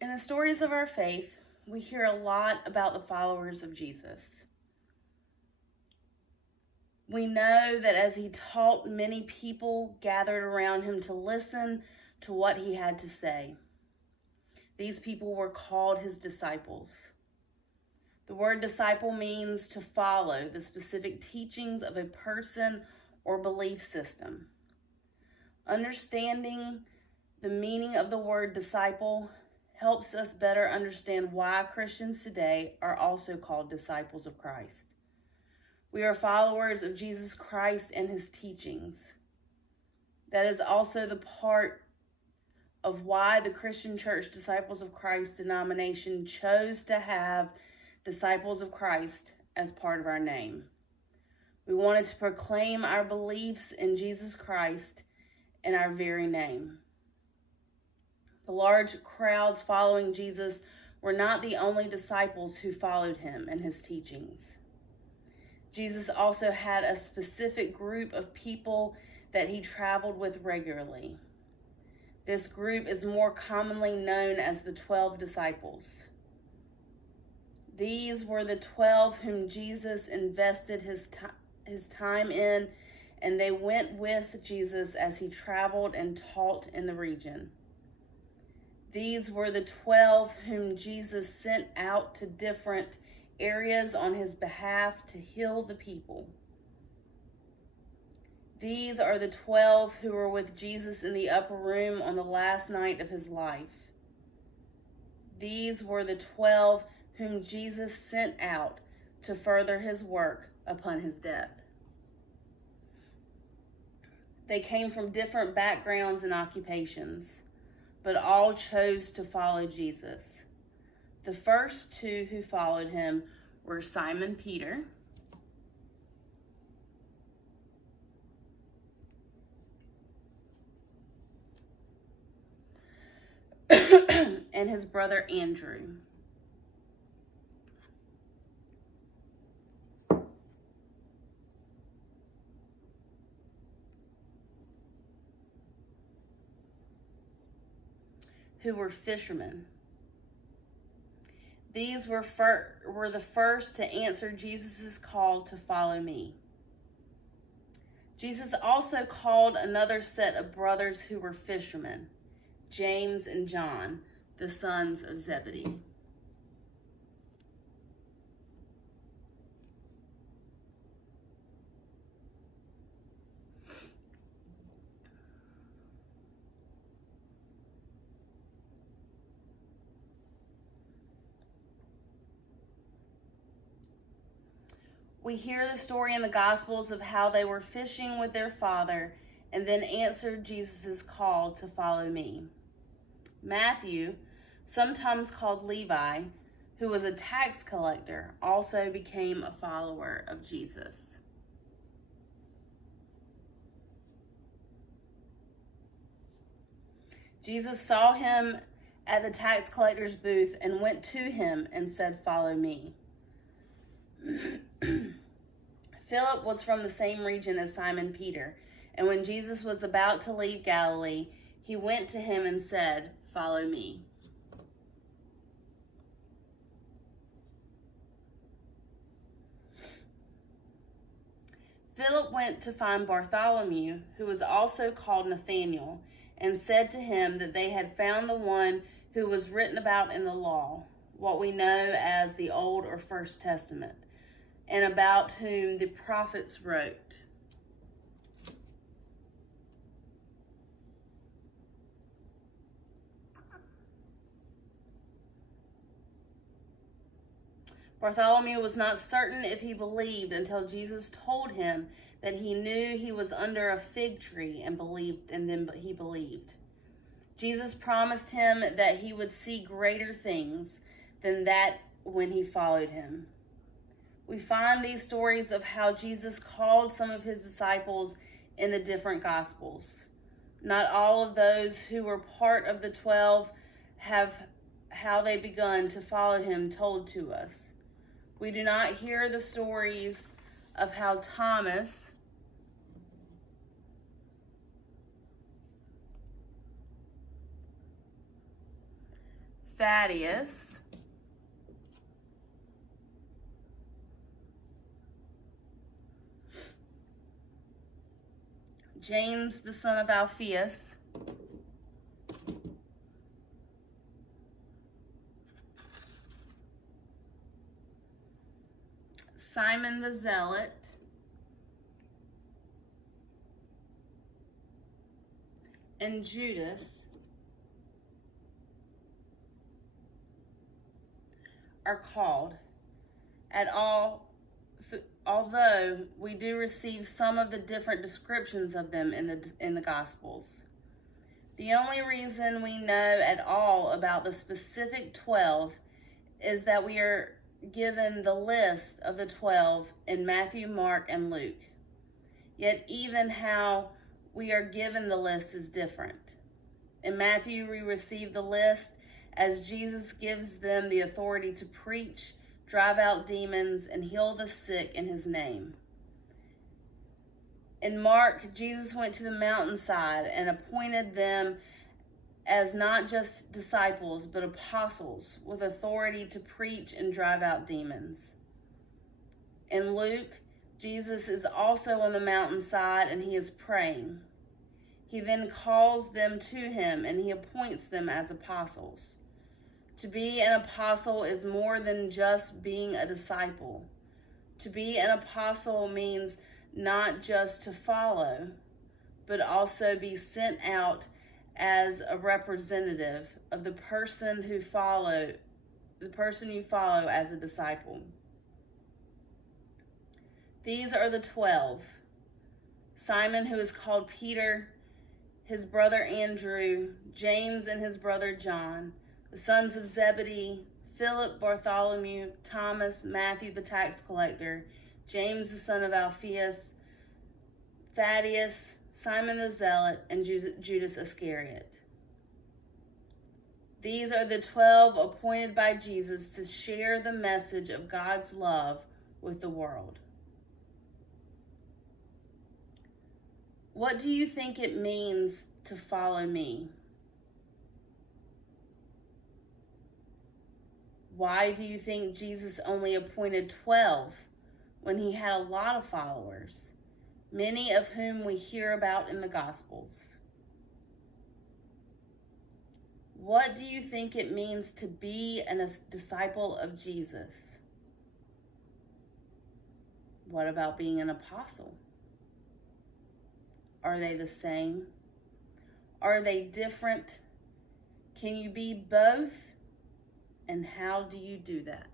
In the stories of our faith, we hear a lot about the followers of Jesus. We know that as he taught, many people gathered around him to listen to what he had to say. These people were called his disciples. The word disciple means to follow the specific teachings of a person or belief system. Understanding the meaning of the word disciple helps us better understand why Christians today are also called disciples of Christ. We are followers of Jesus Christ and his teachings. That is also the part of why the Christian Church Disciples of Christ denomination chose to have Disciples of Christ as part of our name. We wanted to proclaim our beliefs in Jesus Christ in our very name. The large crowds following Jesus were not the only disciples who followed him and his teachings. Jesus also had a specific group of people that he traveled with regularly. This group is more commonly known as the 12 disciples. These were the 12 whom Jesus invested his time in, and they went with Jesus as he traveled and taught in the region. These were the 12 whom Jesus sent out to different areas on his behalf to heal the people. These are the 12 who were with Jesus in the upper room on the last night of his life. These were the 12 whom Jesus sent out to further his work upon his death. They came from different backgrounds and occupations, but all chose to follow Jesus. The first two who followed him were Simon Peter and his brother Andrew. Who were fishermen. These were the first to answer Jesus' call to follow me. Jesus also called another set of brothers who were fishermen, James and John, the sons of Zebedee. We hear the story in the Gospels of how they were fishing with their father and then answered Jesus' call to follow me. Matthew, sometimes called Levi, who was a tax collector, also became a follower of Jesus. Jesus saw him at the tax collector's booth and went to him and said, "Follow me." Philip was from the same region as Simon Peter, and when Jesus was about to leave Galilee, he went to him and said, "Follow me." Philip went to find Bartholomew, who was also called Nathanael, and said to him that they had found the one who was written about in the law, what we know as the Old or First Testament, and about whom the prophets wrote. Bartholomew was not certain if he believed until Jesus told him that he knew he was under a fig tree and then he believed. Jesus promised him that he would see greater things than that when he followed him. We find these stories of how Jesus called some of his disciples in the different Gospels. Not all of those who were part of the 12 have how they begun to follow him told to us. We do not hear the stories of how Thomas, Thaddeus, James the son of Alphaeus, Simon the Zealot, and Judas are called although we do receive some of the different descriptions of them in the Gospels. The only reason we know at all about the specific 12 is that we are given the list of the 12 in Matthew, Mark, and Luke. Yet even how we are given the list is different. In Matthew, we receive the list as Jesus gives them the authority to preach, drive out demons, and heal the sick in his name. In Mark, Jesus went to the mountainside and appointed them as not just disciples, but apostles with authority to preach and drive out demons. In Luke, Jesus is also on the mountainside and he is praying. He then calls them to him and he appoints them as apostles. To be an apostle is more than just being a disciple. To be an apostle means not just to follow, but also be sent out as a representative of the person you follow as a disciple. These are the 12. Simon, who is called Peter, his brother Andrew, James and his brother John, the sons of Zebedee, Philip, Bartholomew, Thomas, Matthew the tax collector, James the son of Alphaeus, Thaddeus, Simon the Zealot, and Judas Iscariot. These are the 12 appointed by Jesus to share the message of God's love with the world. What do you think it means to follow me? Why do you think Jesus only appointed 12 when he had a lot of followers, many of whom we hear about in the Gospels? What do you think it means to be a disciple of Jesus? What about being an apostle? Are they the same? Are they different? Can you be both? And how do you do that?